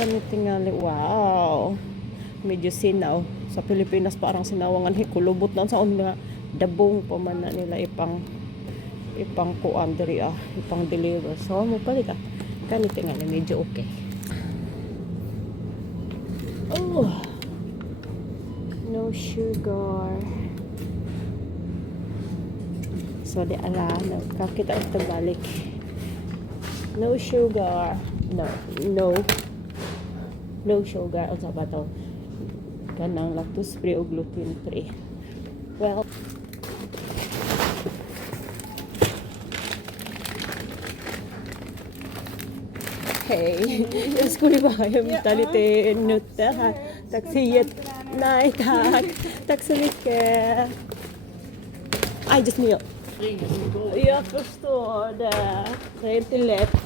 Kani tingali, wow. Medyo sinaw. Sa Pilipinas parang sinawangan hikulubot na sa nga dabong pa man na nila ipang kuan diri ipang deliver. So mo palit kani tingali medyo okay. Oh. No sugar. So di ala kakita ito balik. No sugar. No sugar o sa bato. Kanang lactose free o gluten free. Well, hey, skulle bara hämta lite nötter här. Tack så nej tack. Tack så mycket. Aj, just mjölk. Jag förstår det. Det är inte lätt.